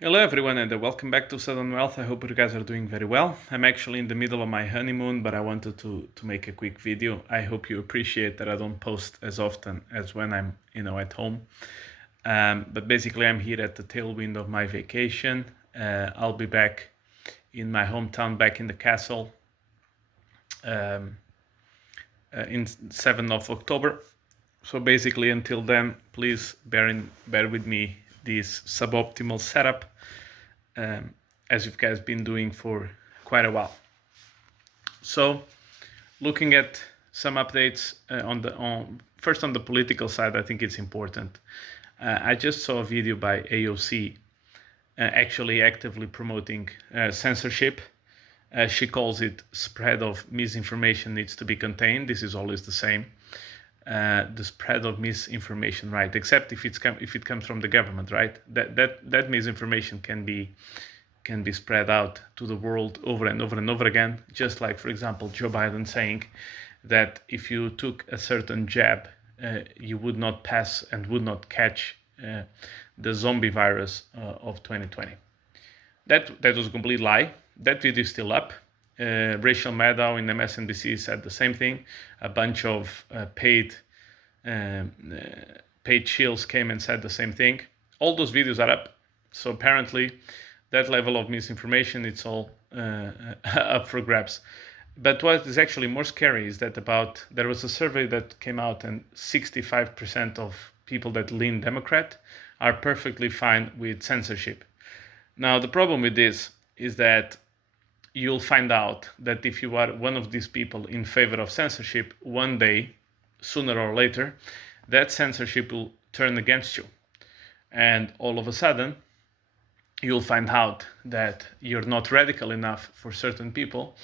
Hello everyone and welcome back to Sudden Wealth. I hope you guys are doing very well. I'm actually in the middle of my honeymoon, but I wanted to make a quick video. I hope you appreciate that I don't post as often as when I'm at home. But basically I'm here at the tailwind of my vacation. I'll be back in my hometown, back in the castle, in 7th of October. So basically until then, please bear with me this suboptimal setup, as you guys been doing for quite a while. So looking at some updates first on the political side, I think it's important. I just saw a video by AOC actually actively promoting censorship. She calls it spread of misinformation needs to be contained. This is always the same. The spread of misinformation, right? Except if it comes from the government, right? That misinformation can be spread out to the world over and over and over again. Just like, for example, Joe Biden saying that if you took a certain jab, you would not pass and would not catch the zombie virus of 2020. That was a complete lie. That video is still up. Rachel Maddow in MSNBC said the same thing. A bunch of paid shills came and said the same thing. All those videos are up. So apparently that level of misinformation, it's all up for grabs. But what is actually more scary is that there was a survey that came out and 65% of people that lean Democrat are perfectly fine with censorship. Now, the problem with this is that you'll find out that if you are one of these people in favor of censorship, one day, sooner or later, that censorship will turn against you. And all of a sudden, you'll find out that you're not radical enough for certain people.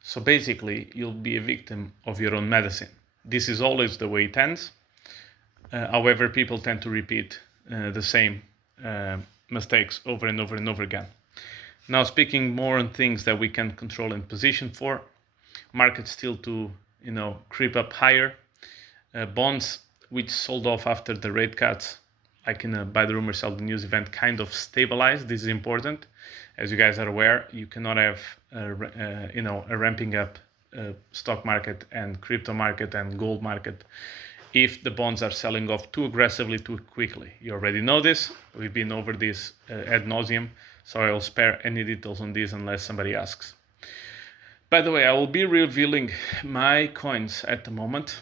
So basically, you'll be a victim of your own medicine. This is always the way it ends. However, people tend to repeat the same mistakes over and over and over again. Now, speaking more on things that we can control and position for, markets still to creep up higher. Bonds which sold off after the rate cuts, like in a buy the rumor sell the news event, kind of stabilized. This is important. As you guys are aware, you cannot have a ramping up stock market and crypto market and gold market if the bonds are selling off too aggressively, too quickly. You already know this. We've been over this ad nauseum, so I will spare any details on this unless somebody asks. By the way, I will be revealing my coins at the moment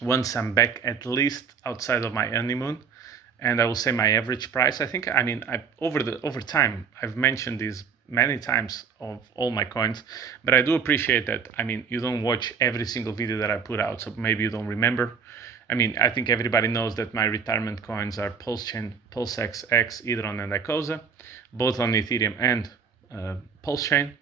once I'm back, at least outside of my honeymoon, and I will say my average price. Over time, I've mentioned this many times of all my coins, but I do appreciate that. You don't watch every single video that I put out, so maybe you don't remember. I think everybody knows that my retirement coins are PULSECHAIN, PulseX, Hedron, and Icosa, both on Ethereum and PulseChain.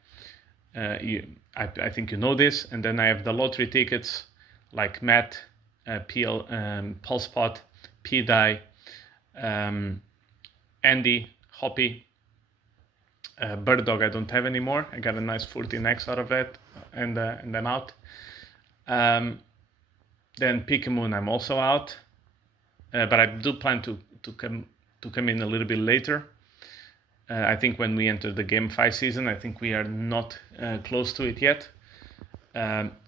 I think you know this. And then I have the lottery tickets like MAT, PulsePot, PDI, Andy, HOPPY, Bird Dog I don't have anymore. I got a nice 14x out of that, and I'm out. Then Pikamoon I'm also out, but I do plan to come in a little bit later. I think when we enter the GameFi season, I think we are not close to it yet.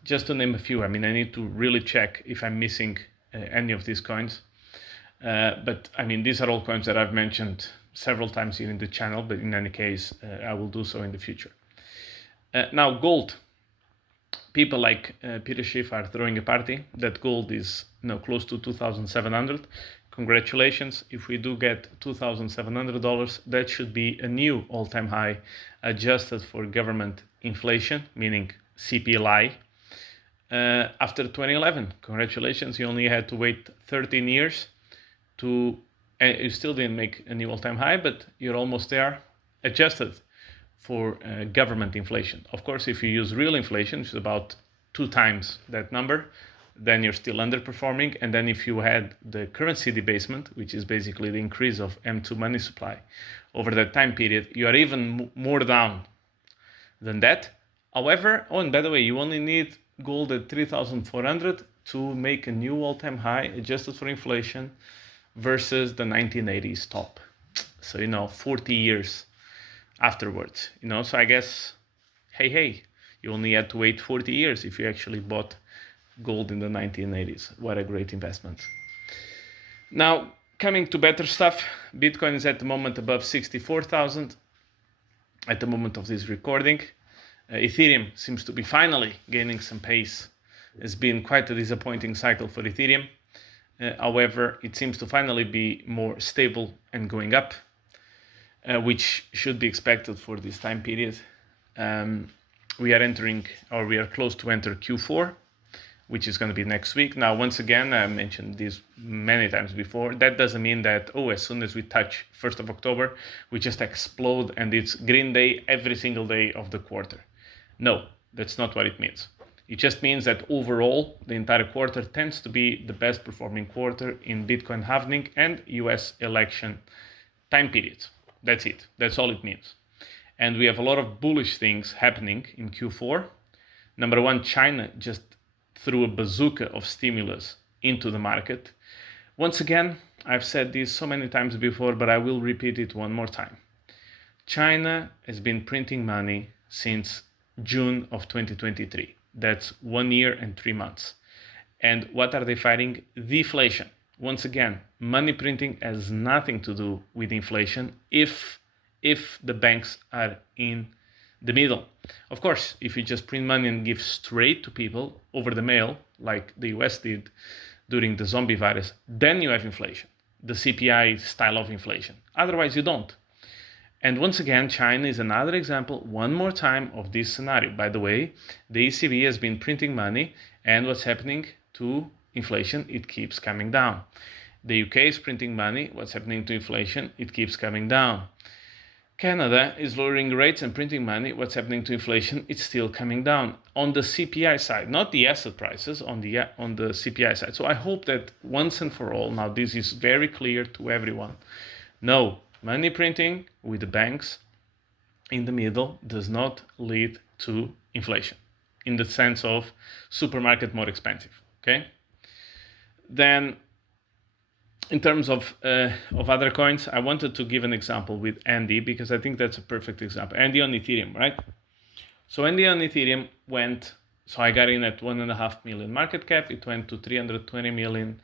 Just to name a few, I need to really check if I'm missing any of these coins. But these are all coins that I've mentioned several times here in the channel, but in any case, I will do so in the future. Now, gold. People like Peter Schiff are throwing a party that gold is close to 2,700. Congratulations. If we do get $2,700, that should be a new all-time high adjusted for government inflation, meaning CPI. After 2011, congratulations. You only had to wait 13 years to, and you still didn't make a new all-time high, but you're almost there, adjusted for government inflation. Of course, if you use real inflation, which is about 2 times that number, then you're still underperforming. And then if you had the currency debasement, which is basically the increase of M2 money supply over that time period, you are even more down than that. However, and by the way, you only need gold at 3,400 to make a new all-time high adjusted for inflation versus the 1980s top. So 40 years afterwards. So I guess, hey, you only had to wait 40 years if you actually bought gold in the 1980s. What a great investment. Now, coming to better stuff, Bitcoin is at the moment above 64,000 at the moment of this recording. Ethereum seems to be finally gaining some pace. It's been quite a disappointing cycle for Ethereum. However, it seems to finally be more stable and going up, which should be expected for this time period. We are close to enter Q4, which is going to be next week. Now, once again, I mentioned this many times before, that doesn't mean that, as soon as we touch 1st of October, we just explode and it's green day every single day of the quarter. No, that's not what it means. It just means that overall, the entire quarter tends to be the best performing quarter in Bitcoin halving and US election time periods. That's it. That's all it means. And we have a lot of bullish things happening in Q4. Number one, China just threw a bazooka of stimulus into the market. Once again, I've said this so many times before, but I will repeat it one more time. China has been printing money since June of 2023. That's 1 year and 3 months. And what are they fighting? Deflation. Once again, money printing has nothing to do with inflation if the banks are in the middle. Of course, if you just print money and give straight to people over the mail, like the US did during the zombie virus, then you have inflation, the CPI style of inflation. Otherwise, you don't. And once again, China is another example, one more time, of this scenario. By the way, the ECB has been printing money, and what's happening to inflation? It keeps coming down. The UK is printing money. What's happening to inflation? It keeps coming down. Canada is lowering rates and printing money. What's happening to inflation? It's still coming down. On the CPI side, not the asset prices, on the CPI side. So I hope that once and for all, now this is very clear to everyone. No, money printing with the banks in the middle does not lead to inflation in the sense of supermarket more expensive, okay? Then in terms of other coins, I wanted to give an example with Andy because I think that's a perfect example. Andy on Ethereum, right? So Andy on Ethereum so I got in at 1.5 million market cap. It went to 320 million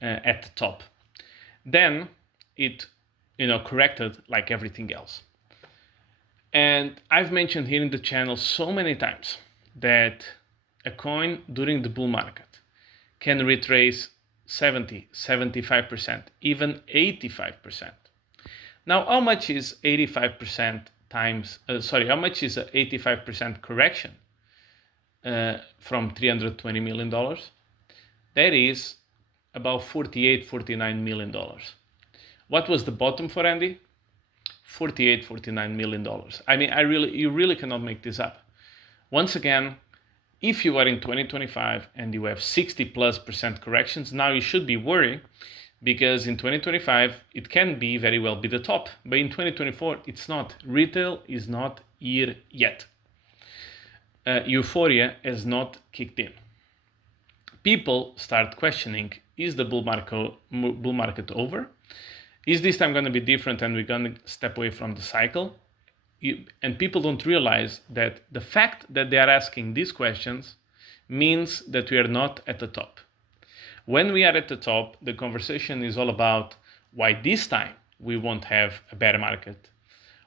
at the top. Then it corrected like everything else. And I've mentioned here in the channel so many times that a coin during the bull market can retrace 70, 75%, even 85%. Now, how much is 85% how much is an 85% correction from $320 million? That is about $48, $49 million. What was the bottom for Andy? $48, $49 million. I mean, you really cannot make this up. Once again, if you are in 2025 and you have 60+% corrections, now you should be worried because in 2025, it can be very well be the top. But in 2024, it's not. Retail is not here yet. Euphoria has not kicked in. People start questioning, is the bull market over? Is this time going to be different and we're going to step away from the cycle? And people don't realize that the fact that they are asking these questions means that we are not at the top. When we are at the top, the conversation is all about why this time we won't have a bear market,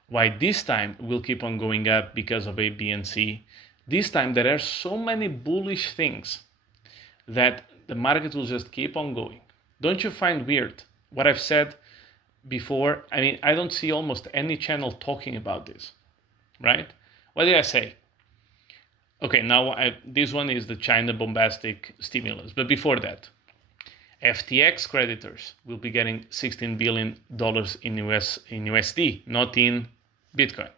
why this time we'll keep on going up because of A, B, and C. This time there are so many bullish things that the market will just keep on going. Don't you find weird what I've said before? I mean, I don't see almost any channel talking about this, right? What did I say? Okay, now this one is the China bombastic stimulus. But before that, FTX creditors will be getting $16 billion in USD, not in Bitcoin,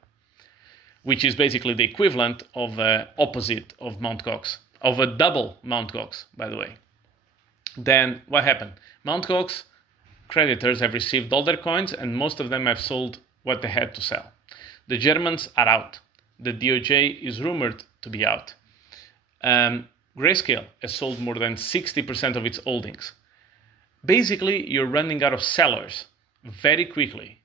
which is basically the equivalent of opposite of Mt. Gox, of a double Mt. Gox, by the way. Then what happened? Mt. Gox creditors have received all their coins and most of them have sold what they had to sell. The Germans are out. The DOJ is rumored to be out. Grayscale has sold more than 60% of its holdings. Basically, you're running out of sellers very quickly.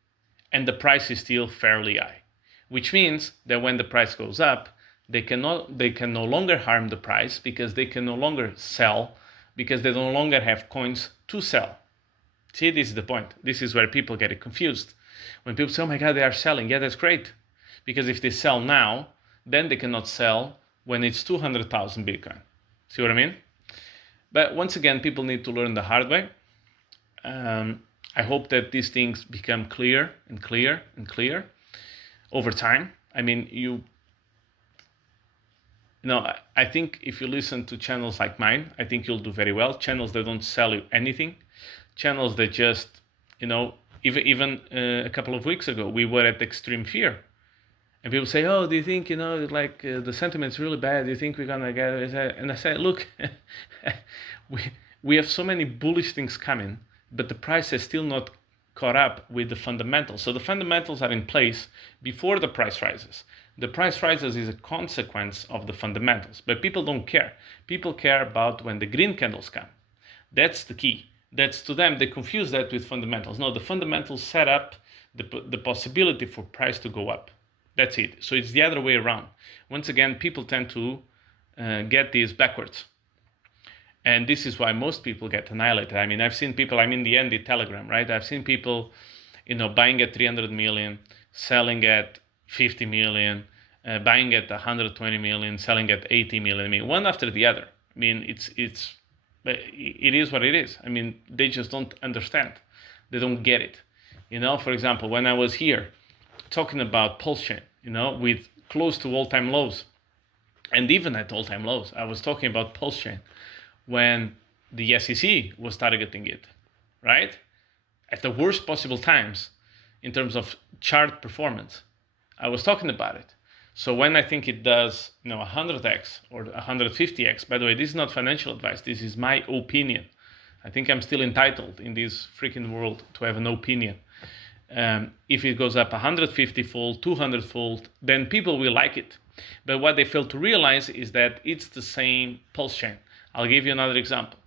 and the price is still fairly high, which means that when the price goes up, they can no longer harm the price because they can no longer sell, because they no longer have coins to sell. See, this is the point. This is where people get it confused. When people say, oh my God, they are selling. Yeah, that's great. Because if they sell now, then they cannot sell when it's 200,000 Bitcoin. See what I mean? But once again, people need to learn the hard way. I hope that these things become clear and clear and clear over time. I mean, I think if you listen to channels like mine, I think you'll do very well. Channels that don't sell you anything. Channels that just, even a couple of weeks ago, we were at extreme fear. And people say, oh, do you think, the sentiment's really bad? Do you think we're going to get it? And I say, look, we have so many bullish things coming, but the price has still not caught up with the fundamentals. So the fundamentals are in place before the price rises. The price rises is a consequence of the fundamentals, but people don't care. People care about when the green candles come. That's the key. That's to them, they confuse that with fundamentals. No, the fundamentals set up the possibility for price to go up. That's it. So it's the other way around. Once again, people tend to get these backwards. And this is why most people get annihilated. I mean, I've seen people, I'm in the Andy Telegram, right? I've seen people, buying at 300 million, selling at 50 million, buying at 120 million, selling at 80 million. I mean, one after the other. I mean, it is what it is. I mean, they just don't understand. They don't get it. For example, when I was here talking about PULSECHAIN, with close to all-time lows, and even at all-time lows, I was talking about PULSECHAIN when the SEC was targeting it, right? At the worst possible times in terms of chart performance, I was talking about it. So when I think it does, 100x or 150x, by the way, this is not financial advice. This is my opinion. I think I'm still entitled in this freaking world to have an opinion. If it goes up 150-fold, 200-fold, then people will like it. But what they fail to realize is that it's the same PULSECHAIN. I'll give you another example.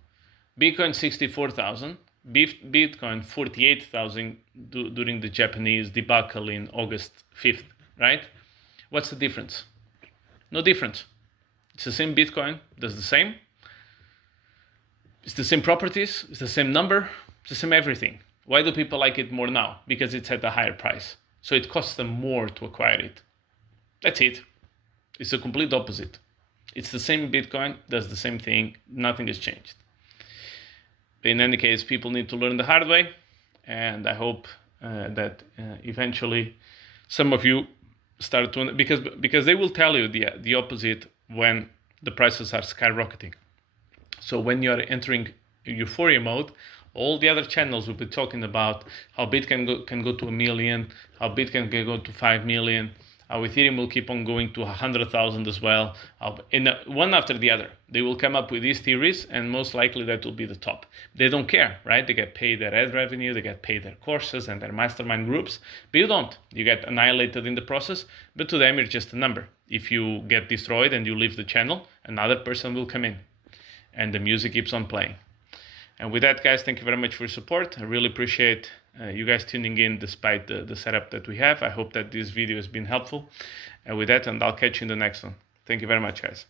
Bitcoin 64,000, Bitcoin 48,000 during the Japanese debacle in August 5th, right? What's the difference? No difference. It's the same Bitcoin, does the same. It's the same properties, it's the same number, it's the same everything. Why do people like it more now? Because it's at a higher price. So it costs them more to acquire it. That's it. It's the complete opposite. It's the same Bitcoin, does the same thing, nothing has changed. But in any case, people need to learn the hard way, and I hope that eventually some of you start to, because they will tell you the opposite when the prices are skyrocketing. So when you're entering euphoria mode, all the other channels will be talking about how Bitcoin can go to 1 million, how Bitcoin can go to 5 million, how Ethereum will keep on going to 100,000 as well. One after the other, they will come up with these theories, and most likely that will be the top. They don't care, right? They get paid their ad revenue, they get paid their courses and their mastermind groups, but you don't. You get annihilated in the process, but to them, you're just a number. If you get destroyed and you leave the channel, another person will come in, and the music keeps on playing. And with that, guys, thank you very much for your support. I really appreciate you guys tuning in despite the setup that we have. I hope that this video has been helpful. And with that, and I'll catch you in the next one. Thank you very much, guys.